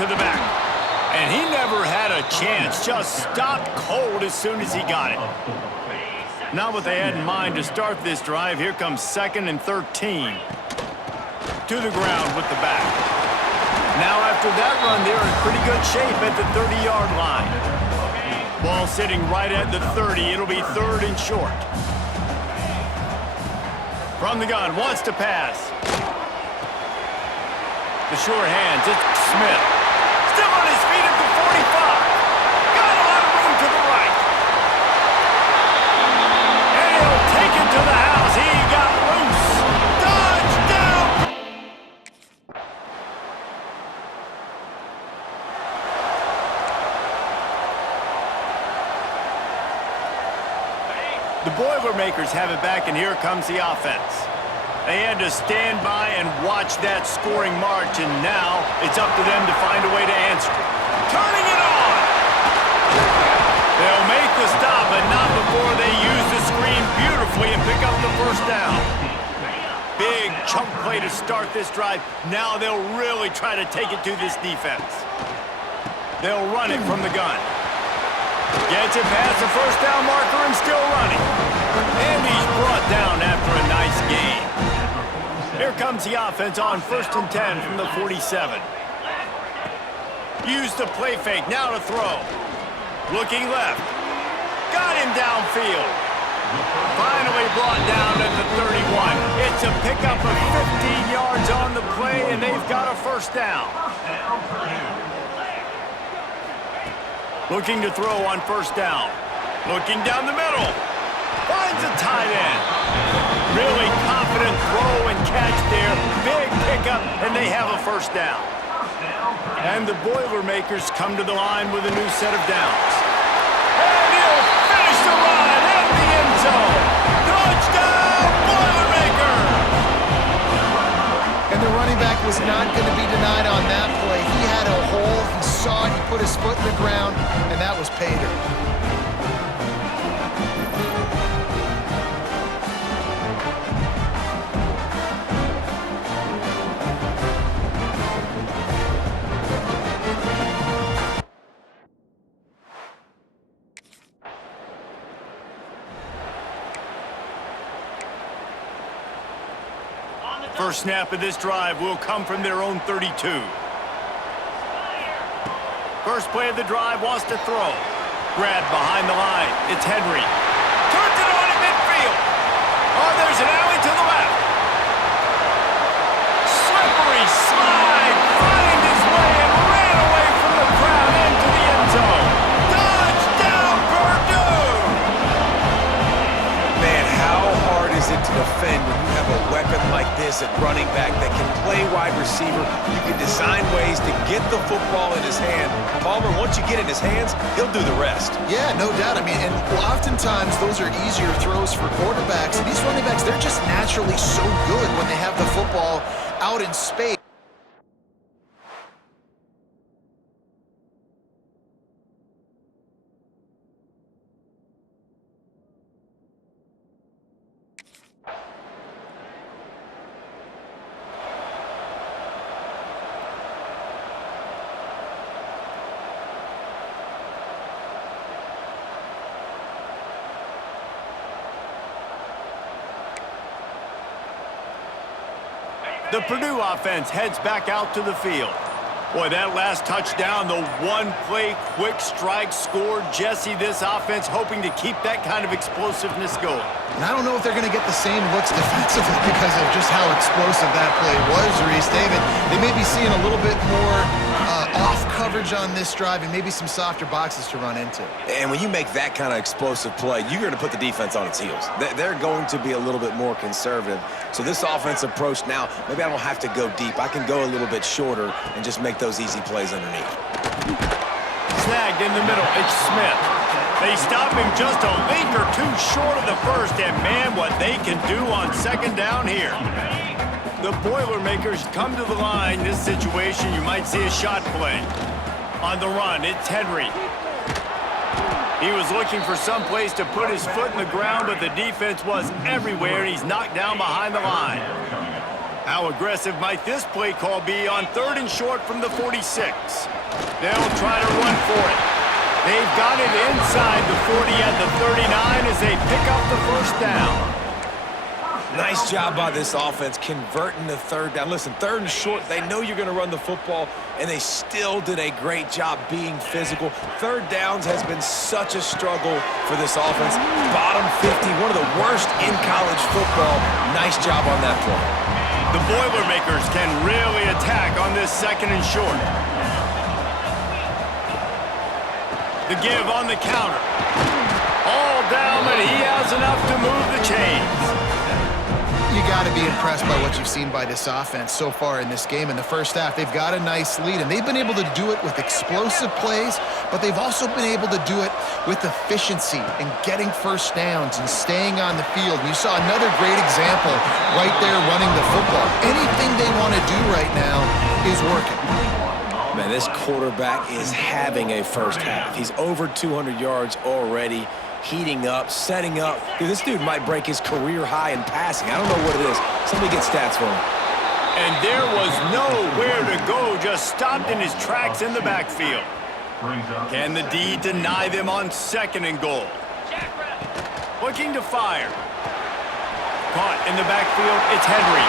to the back. And he never had a chance, just stopped cold as soon as he got it. Not what they had in mind to start this drive. Here comes 2nd and 13. To the ground with the back. Now after that run, they're in pretty good shape at the 30-yard line. Ball sitting right at the 30. It'll be 3rd and short. From the gun, wants to pass. The sure hands, it's Smith. Still on his feet at the 45. Got a lot of room to the right. And he'll take it to the house. He got loose. Touchdown! The Boilermakers have it back, and here comes the offense. They had to stand by and watch that scoring march, and now it's up to them to find a way to answer. Turning it on! They'll make the stop, but not before they use the screen beautifully and pick up the first down. Big chunk play to start this drive. Now they'll really try to take it to this defense. They'll run it from the gun. Gets it past the first down marker and still running. And he's brought down after a nice gain. Here comes the offense on 1st and 10 from the 47. Use the play fake, now to throw. Looking left. Got him downfield. Finally brought down at the 31. It's a pickup of 15 yards on the play, and they've got a first down. Looking to throw on 1st down. Looking down the middle. Finds a tight end. Really confident throw and catch there. Big pickup, and they have a first down. And the Boilermakers come to the line with a new set of downs. And he'll finish the run in the end zone. Touchdown, Boilermakers! And the running back was not going to be denied on that play. He had a hole, he saw it, he put his foot in the ground, and that was pay dirt. First snap of this drive will come from their own 32. First play of the drive, wants to throw. Grab behind the line. It's Henry. Turns it on at midfield. Oh, there's an alley to the left. Slippery slide. Find his way and ran away from the crowd into the end zone. Touchdown, Purdue! Man, how hard is it to defend when you have a weapon like this at running back that can play wide receiver? You can design ways to get the football in his hand. Palmer, once you get it in his hands, he'll do the rest. Yeah, no doubt. I mean, and oftentimes those are easier throws for quarterbacks. And these running backs, they're just naturally so good when they have the football out in space. The Purdue offense heads back out to the field. Boy, that last touchdown, the one-play quick strike scored. Jesse, this offense hoping to keep that kind of explosiveness going. And I don't know if they're going to get the same looks defensively because of just how explosive that play was, Reese. David, they may be seeing a little bit more off coverage on this drive and maybe some softer boxes to run into. And when you make that kind of explosive play, you're going to put the defense on its heels. They're going to be a little bit more conservative. So this offense approach now, maybe I don't have to go deep. I can go a little bit shorter and just make those easy plays underneath. Snagged in the middle, it's Smith. They stop him just a link or two short of the first, and man, what they can do on second down here. The Boilermakers come to the line. This situation, you might see a shot play. On the run, it's Henry. He was looking for some place to put his foot in the ground, but the defense was everywhere, and he's knocked down behind the line. How aggressive might this play call be on 3rd and short from the 46? They'll try to run for it. They've got it inside the 40 at the 39 as they pick up the first down. Nice job by this offense converting the 3rd down. Listen, 3rd and short, they know you're going to run the football, and they still did a great job being physical. 3rd downs has been such a struggle for this offense. Bottom 50, one of the worst in college football. Nice job on that play. The Boilermakers can really attack on this 2nd and short. The give on the counter. All down, but he has enough to move the chains. You got to be impressed by what you've seen by this offense so far in this game. In the first half, they've got a nice lead, and they've been able to do it with explosive plays, but they've also been able to do it with efficiency and getting first downs and staying on the field. And you saw another great example right there running the football. Anything they want to do right now is working. Man, this quarterback is having a first half. He's over 200 yards already. Heating up, setting up. Dude, this dude might break his career high in passing. I don't know what it is. Somebody get stats for him. And there was nowhere to go, just stopped in his tracks in the backfield. Can the D deny them on 2nd and goal? Looking to fire. Caught in the backfield, it's Henry.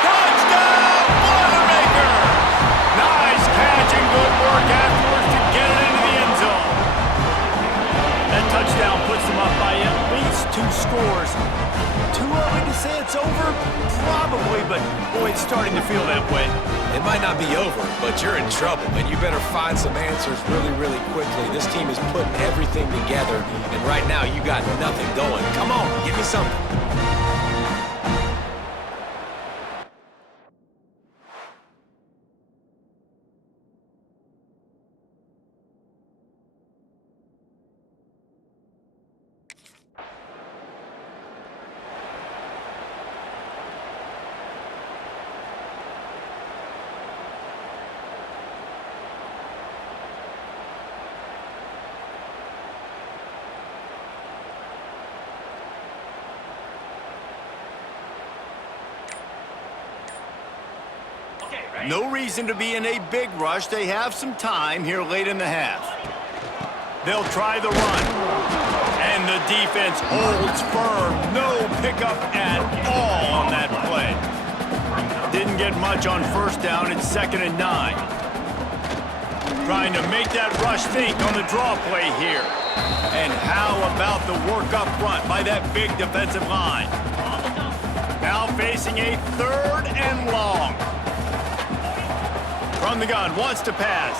Touchdown, Boilermakers! Nice catch and good work afterwards to get it into the end zone. That touchdown puts them up by at least 2 scores. Too early to say it's over? Probably, but boy, it's starting to feel that way. It might not be over, but you're in trouble, and you better find some answers really, really quickly. This team is putting everything together, and right now you got nothing going. Come on, give me something. No reason to be in a big rush. They have some time here late in the half. They'll try the run. And the defense holds firm. No pickup at all on that play. Didn't get much on 1st down. It's 2nd and 9. Trying to make that rush think on the draw play here. And how about the work up front by that big defensive line? Now facing a 3rd and long. From the gun, wants to pass.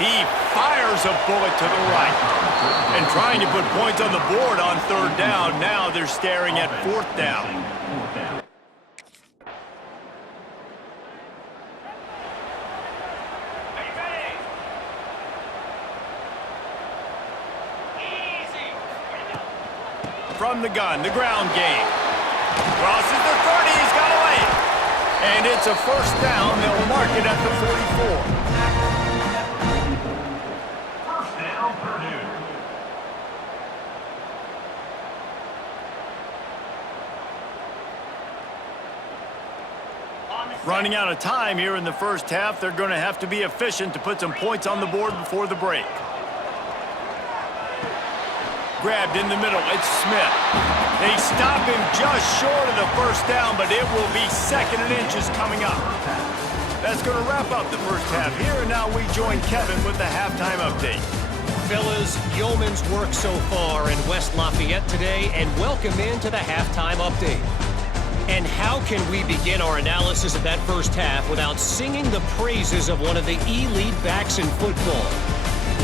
He fires a bullet to the right. And trying to put points on the board on 3rd down. Now they're staring at 4th down. From the gun, the ground game. Crosses the 30, he's got away. And it's a 1st down. They'll mark it at the 44. 1st down, Purdue. Running out of time here in the first half. They're going to have to be efficient to put some points on the board before the break. Grabbed in the middle, it's Smith. They stop him just short of the 1st down, but it will be 2nd and inches coming up. That's going to wrap up the first half here, and now we join Kevin with the halftime update. Fellas, yeoman's work so far in West Lafayette today, and welcome into the halftime update. And how can we begin our analysis of that first half without singing the praises of one of the elite backs in football?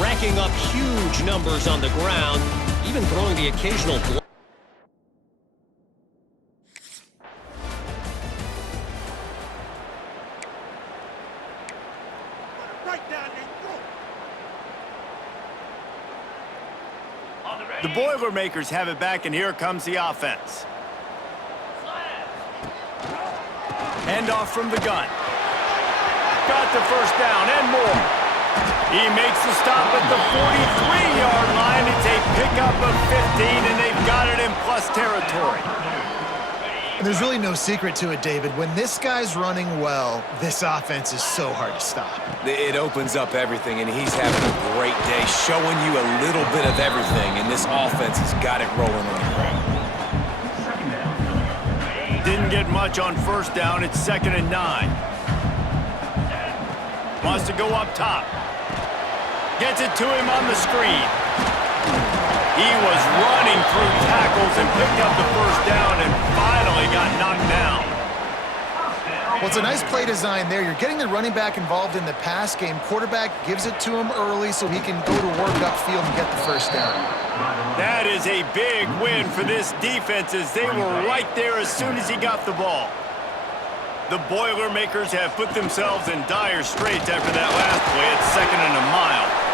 Racking up huge numbers on the ground, even throwing the occasional block. The Boilermakers have it back, and here comes the offense. Handoff from the gun. Got the 1st down and more. He makes the stop at the 43-yard line. It's a pickup of 15, and they've got it in plus territory. And there's really no secret to it, David. When this guy's running well, this offense is so hard to stop. It opens up everything, and he's having a great day, showing you a little bit of everything, and this offense has got it rolling on the ground. Didn't get much on first down. It's 2nd and 9. Wants to go up top. Gets it to him on the screen. He was running through tackles and picked up the first down and finally got knocked down. Well, it's a nice play design there. You're getting the running back involved in the pass game. Quarterback gives it to him early so he can go to work upfield and get the first down. That is a big win for this defense as they were right there as soon as he got the ball. The Boilermakers have put themselves in dire straits after that last play at 2nd and a mile.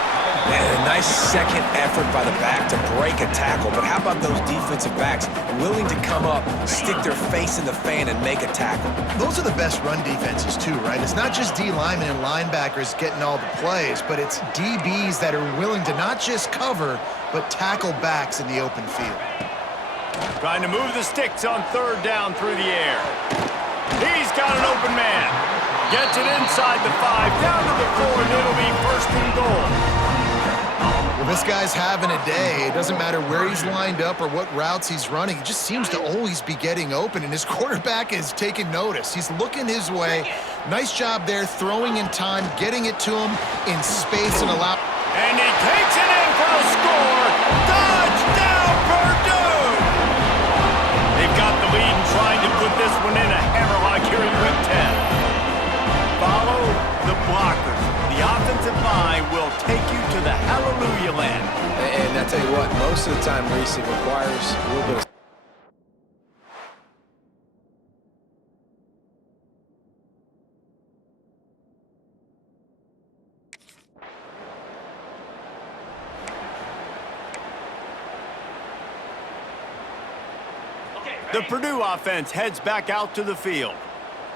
And a nice second effort by the back to break a tackle, but how about those defensive backs willing to come up, stick their face in the fan, and make a tackle? Those are the best run defenses too, right? It's not just D linemen and linebackers getting all the plays, but it's DBs that are willing to not just cover, but tackle backs in the open field. Trying to move the sticks on 3rd down through the air. He's got an open man. Gets it inside the 5, down to the 4, and it'll be 1st and goal. Well, this guy's having a day. It doesn't matter where he's lined up or what routes he's running. He just seems to always be getting open, and his quarterback is taking notice. He's looking his way. Nice job there, throwing in time, getting it to him in space and allow. And he takes it in for the score. Touchdown, Purdue! They've got the lead and trying to put this one in a hammerlock here in week 10. Follow the blockers. The offensive line will take you to the hallelujah land. And I tell you what, most of the time, Reese, it requires a little bit of... The Purdue offense heads back out to the field.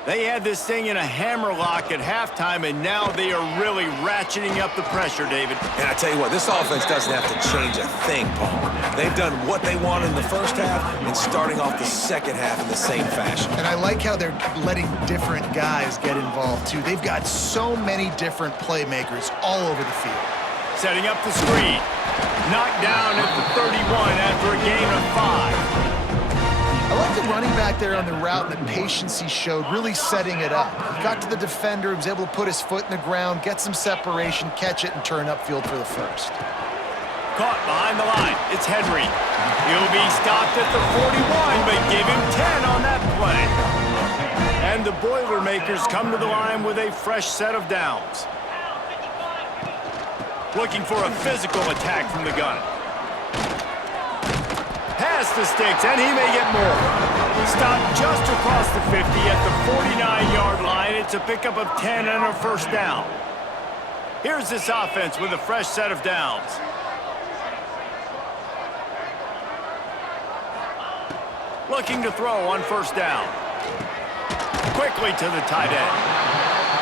They had this thing in a hammerlock at halftime, and now they are really ratcheting up the pressure, David. And I tell you what, this offense doesn't have to change a thing, Paul. They've done what they wanted in the first half and starting off the second half in the same fashion. And I like how they're letting different guys get involved, too. They've got so many different playmakers all over the field. Setting up the screen. Knocked down at the 31 after a gain of 5. I like the running back there on the route and the patience he showed, really setting it up. He got to the defender, was able to put his foot in the ground, get some separation, catch it, and turn upfield for the first. Caught behind the line. It's Henry. He'll be stopped at the 41, but give him 10 on that play. And the Boilermakers come to the line with a fresh set of downs. Looking for a physical attack from the gun. Past the sticks, and he may get more. Stopped just across the 50 at the 49-yard line. It's a pickup of 10 and a first down. Here's this offense with a fresh set of downs. Looking to throw on first down. Quickly to the tight end.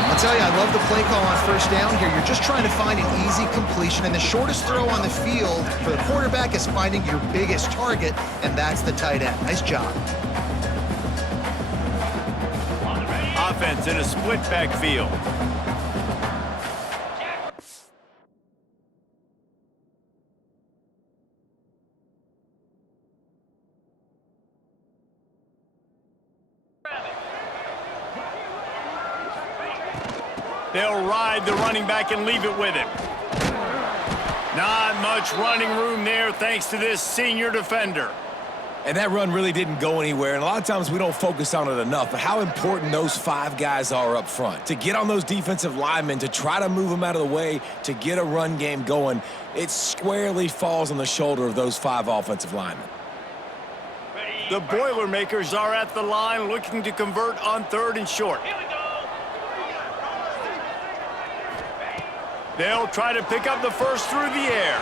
I'll tell you, I love the play call on first down here. You're just trying to find an easy completion, and the shortest throw on the field for the quarterback is finding your biggest target, and that's the tight end. Nice job. Offense in a split backfield. They'll ride the running back and leave it with him. Not much running room there thanks to this senior defender. And that run really didn't go anywhere, and a lot of times we don't focus on it enough, but how important those 5 guys are up front. To get on those defensive linemen, to try to move them out of the way, to get a run game going, it squarely falls on the shoulder of those 5 offensive linemen. The Boilermakers are at the line looking to convert on 3rd and short. They'll try to pick up the first through the air.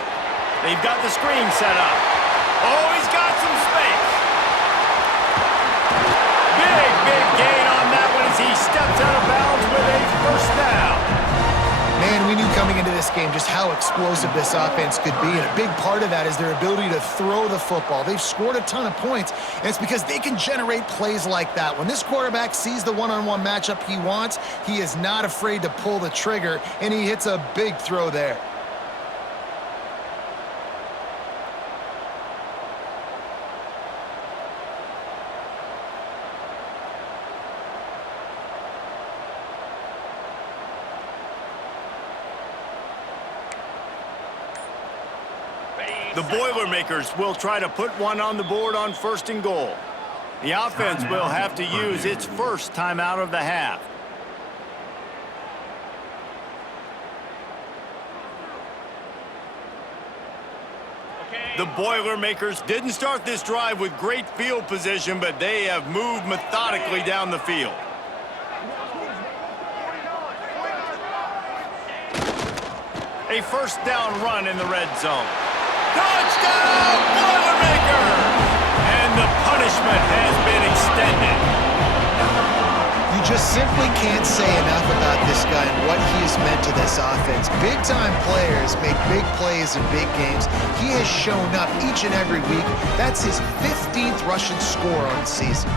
They've got the screen set up. Oh, he's got some space. Big gain on that one as he steps out of bounds with a first down. Man, we knew coming into this game just how explosive this offense could be, and a big part of that is their ability to throw the football. They've scored a ton of points, and it's because they can generate plays like that. When this quarterback sees the one-on-one matchup he wants, he is not afraid to pull the trigger, and he hits a big throw there. The Boilermakers will try to put one on the board on 1st and goal. The offense will have to use its first timeout of the half. The Boilermakers didn't start this drive with great field position, but they have moved methodically down the field. A first down run in the red zone. Touchdown, Boilermakers! And the punishment has been extended. You just simply can't say enough about this guy and what he has meant to this offense. Big-time players make big plays in big games. He has shown up each and every week. That's his 15th rushing score on the season.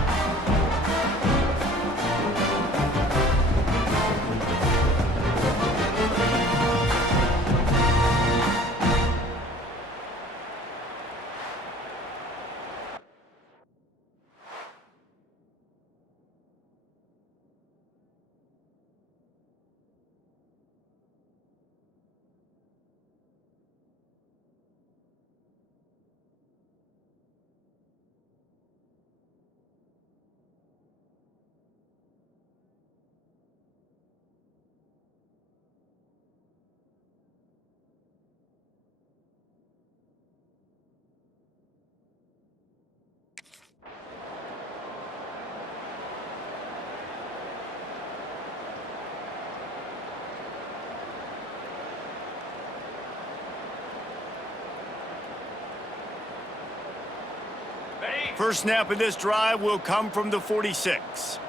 First snap of this drive will come from the 46.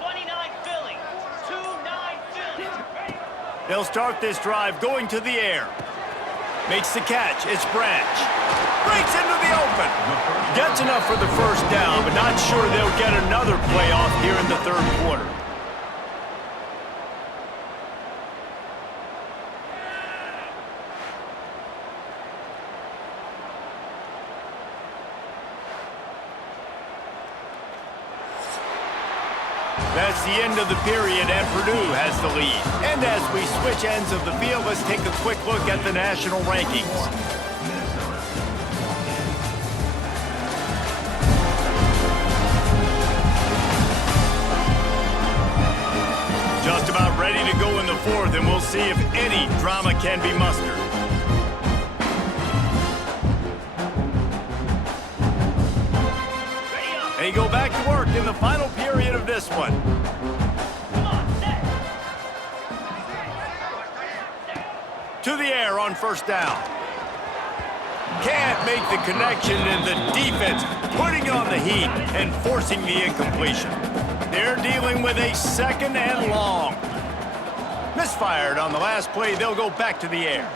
29 Philly, 2-9 Philly. They'll start this drive going to the air. Makes the catch. It's Branch. Breaks into the open. Gets enough for the first down, but not sure they'll get another play off here in the 3rd quarter. That's the end of the period, and Purdue has the lead. And as we switch ends of the field, let's take a quick look at the national rankings. Just about ready to go in the 4th, and we'll see if any drama can be mustered. They go back to work in the final period of this one. To the air on first down. Can't make the connection, and the defense putting on the heat and forcing the incompletion. They're dealing with a 2nd and long. Misfired on the last play. They'll go back to the air.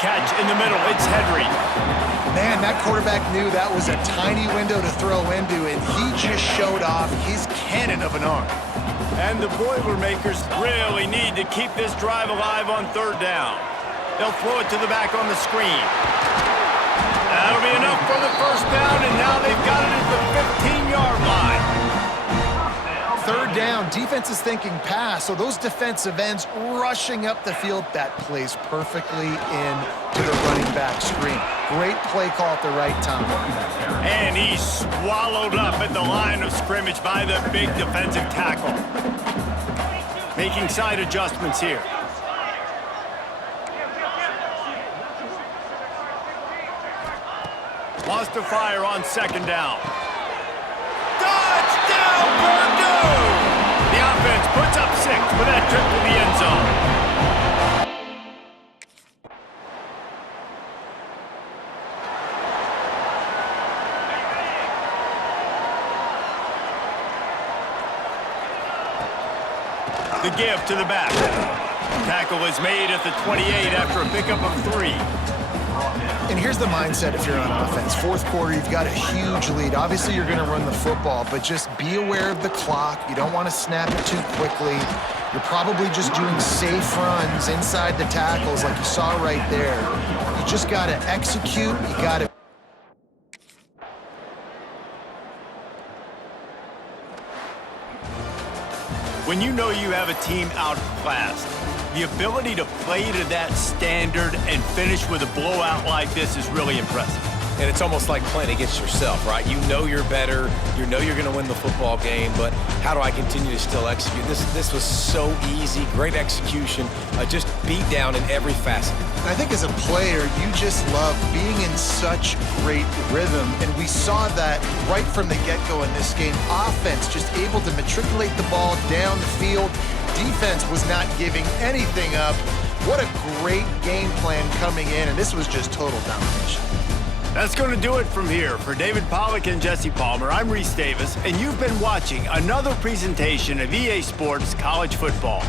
Catch in the middle. It's Henry. Man, that quarterback knew that was a tiny window to throw into, and he just showed off his cannon of an arm. And the Boilermakers really need to keep this drive alive on 3rd down. They'll throw it to the back on the screen. That'll be enough for the first down, and now they've got it at the 15-yard line. 3rd down, defense is thinking pass, so those defensive ends rushing up the field, that plays perfectly into the running back screen. Great play call at the right time. And he's swallowed up at the line of scrimmage by the big defensive tackle. Making side adjustments here. Wants to fire on 2nd down. Touchdown, Purdue! The offense puts up 6 with that trip to the end zone. The give to the back. Tackle is made at the 28 after a pickup of 3. And here's the mindset if you're on offense. Fourth quarter, you've got a huge lead. Obviously, you're going to run the football, but just be aware of the clock. You don't want to snap it too quickly. You're probably just doing safe runs inside the tackles like you saw right there. You just got to execute. You got to... When you know you have a team outclassed, the ability to play to that standard and finish with a blowout like this is really impressive. And it's almost like playing against yourself, right? You know you're better. You know you're going to win the football game, but how do I continue to still execute? This was so easy, great execution, just beat down in every facet. And I think as a player, you just love being in such great rhythm, and we saw that right from the get-go in this game. Offense just able to matriculate the ball down the field. Defense was not giving anything up. What a great game plan coming in, and this was just total domination. That's going to do it from here. For David Pollack and Jesse Palmer, I'm Reese Davis, and you've been watching another presentation of EA Sports College Football.